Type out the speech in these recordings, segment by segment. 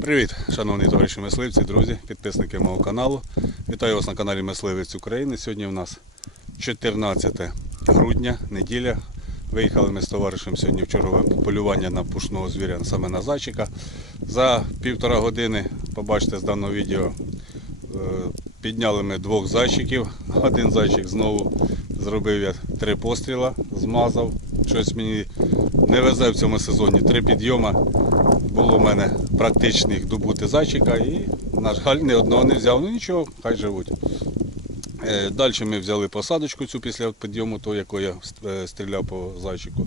Привіт, шановні товариші мисливці, друзі, підписники мого каналу. Вітаю вас на каналі Мисливець України. Сьогодні у нас 14 грудня, неділя. Виїхали ми з товаришем сьогодні в чергове полювання на пушного звіря, саме на зайчика. За півтора години, побачите з даного відео, е, підняли ми двох зайчиків. Один зайчик знову зробив я три постріла, змазав. Щось мені не везе в цьому сезоні. Три підйома було в мене практичних добути зайчика і, на жаль, ні одного не взяв. Ну нічого, хай живуть. Е, Далі ми взяли посадочку цю після підйому, того, якою я е, стріляв по зайчику.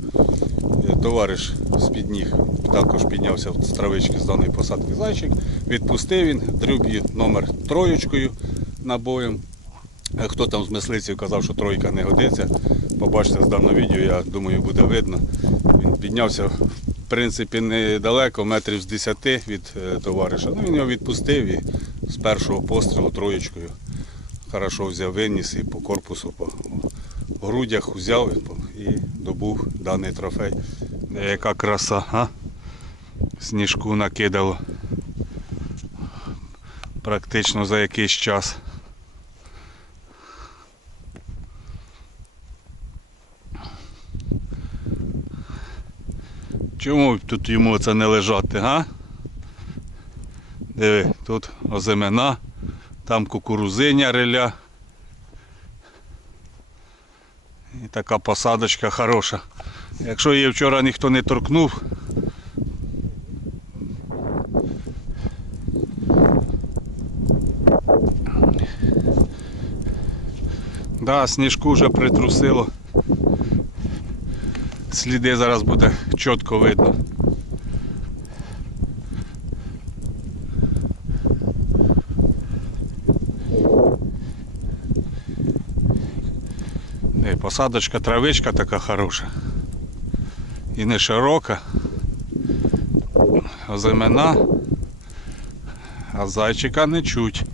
Е, Товариш з-під ніг також піднявся з травички з даної посадки зайчик. Відпустив він, дрюб її номер троєчкою набоєм. Хто там з мисливців казав, що тройка не годиться, побачите з даного відео, я думаю, буде видно. Він піднявся в принципі недалеко, метрів з 10 від е, товариша. Ну, він його відпустив і з першого пострілу троєчкою хорошо взяв, виніс і по корпусу, по грудях взяв і добув даний трофей. Е, Яка краса, а? Сніжку накидало. Практично за якийсь час. Чому тут йому це не лежати, га? Диви, тут озимена, там кукурузиня реля. І така посадочка хороша. Якщо її вчора ніхто не торкнув, да, сніжку вже притрусило. Сліди зараз буде чітко видно. Не, посадочка, травичка така хороша. І не широка. Озимена, а зайчика не чуть.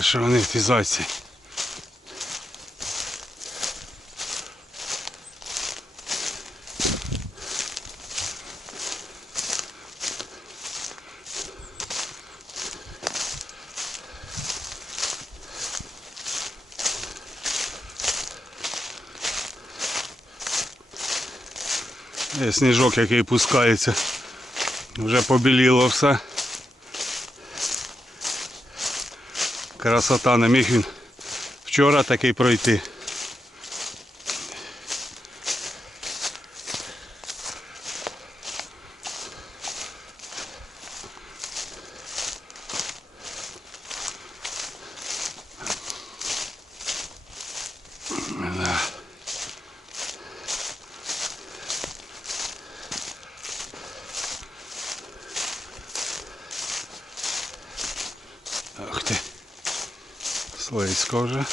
Ж вони ті зайці? Є сніжок, який пускається. Вже побіліло все. Красота, не міг він вчора такий пройти. Слизько вже.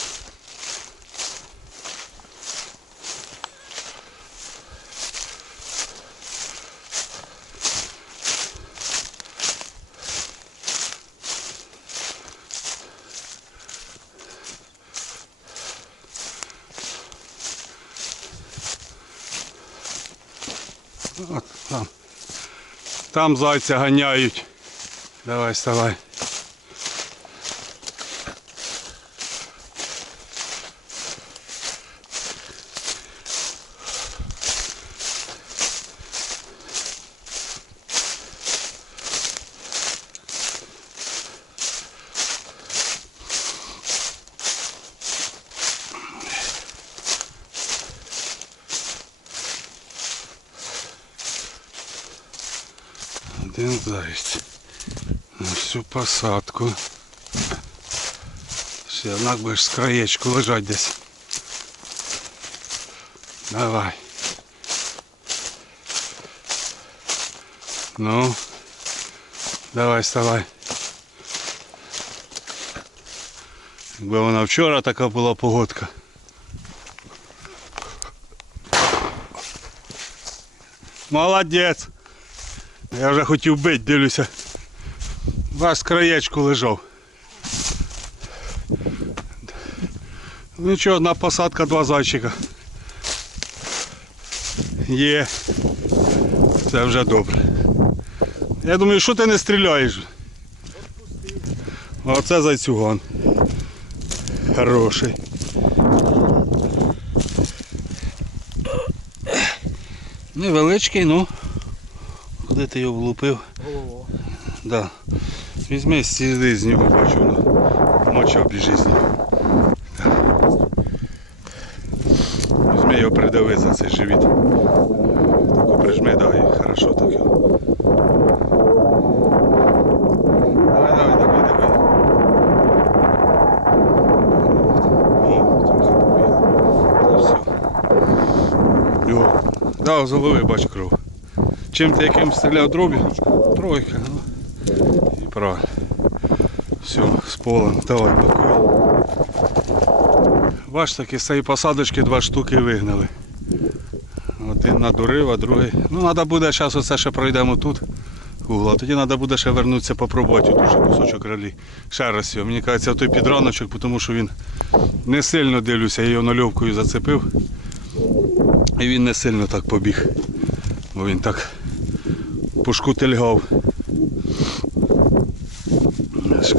От там. Там зайця ганяють. Давай, вставай. Один заяць. На всю посадку. Ще однак будеш з краєчку лежать десь. Давай. Ну. Давай, вставай. Якби вона вчора така була погодка. Молодець. Я вже хотів бити, дивлюся. Ваш краєчку лежав. Нічого, одна посадка, два зайчика. Є. Це вже добре. Я думаю, що ти не стріляєш? Оце зайцюган. Хороший. Невеличкий, ну. Куди ти його влупив? Голово. Да. Візьми сіди з нього, бачу, воно моча біжить з нього. Візьми його придави за цей живіт. Таку прижми, да, і хорошо так його. Давай, давай, давай, давай. О, трохи побіг. Та все. Його. Да, з голови бач кров. Чим ти яким стріляв дробі? Тройка, ну. І правильно. Все, з полем. Давай, пакуй. Бач таки, з цієї посадочки два штуки вигнали. Один надурив, а другий. Ну, треба буде, зараз оце ще пройдемо тут. Угла. Тоді треба буде ще вернутися попробувати тут кусочок ралі. Ще раз його. Мені кажеться, той підраночок, тому що він не сильно дивлюся, я його нальовкою зацепив. І він не сильно так побіг. Бо він так пошкутильгав. Я ж.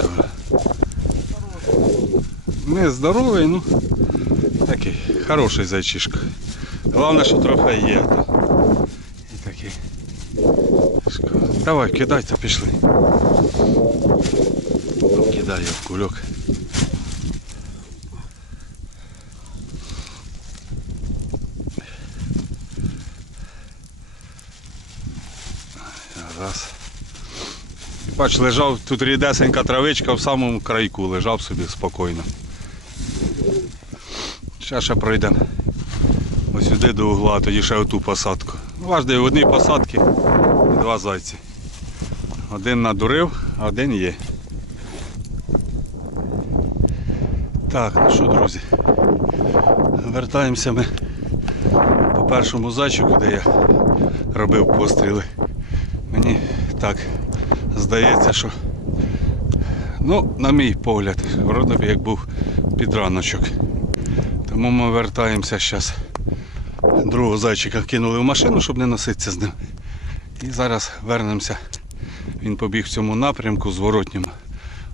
Не здоровий, ну такий хороший зайчишка. Головне, що трофей є. І такий. Давай, кидайте, пішли. Кидай його в кульок. Раз. Бач, лежав тут рідесенька травичка в самому крайку, лежав собі спокійно. Ще ще пройдемо. Ось сюди до угла, тоді ще оту посадку. Ну, Важливо, в одній посадці два зайці. Один надурив, а один є. Так, ну що, друзі. Вертаємося ми по першому зайчику, де я робив постріли. Мені так здається, що ну, на мій погляд, вроде б як був підраночок. Тому ми вертаємося зараз. Другого зайчика кинули в машину, щоб не носитися з ним. І зараз вернемося. Він побіг в цьому напрямку зворотньому.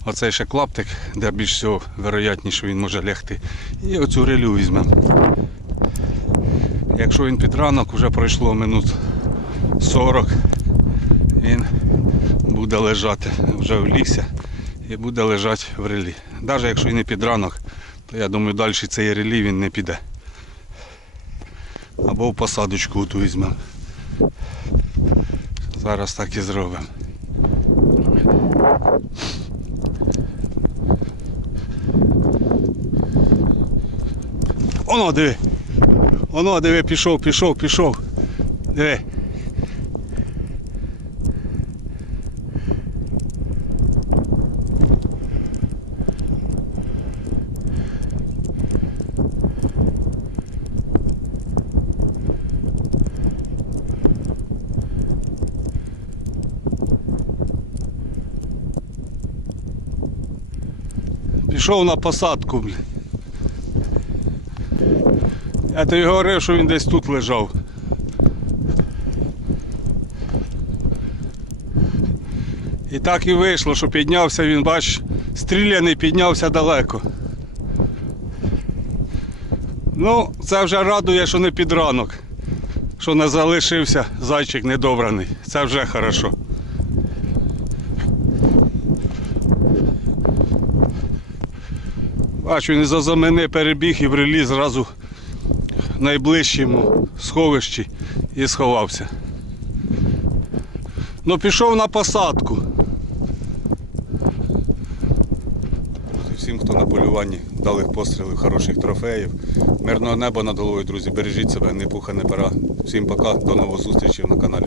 Оцей ще клаптик, де більш всього вероятніше він може лягти. І оцю релю візьмемо. Якщо він під ранок, вже пройшло минут 40, він буде лежати вже в лісі і буде лежати в релі. Навіть якщо і не під ранок, то я думаю, далі цей релі він не піде. Або в посадочку ту візьмемо. Зараз так і зробимо. Оно диви. Оно диви, пішов, пішов, пішов. Диви. Пішов на посадку, блін. Я тобі говорив, що він десь тут лежав. І так і вийшло, що піднявся він, бач, стріляний піднявся далеко. Ну, це вже радує, що не під ранок, що не залишився зайчик недобраний. Це вже хорошо. Бачу, він за мене перебіг і приліз зразу найближчому сховищі і сховався. Ну пішов на посадку. Всім, хто на полюванні, вдалих пострілів, хороших трофеїв. Мирного неба над головою, друзі. Бережіть себе, не пуха, не пора. Всім пока, до нових зустрічей на каналі.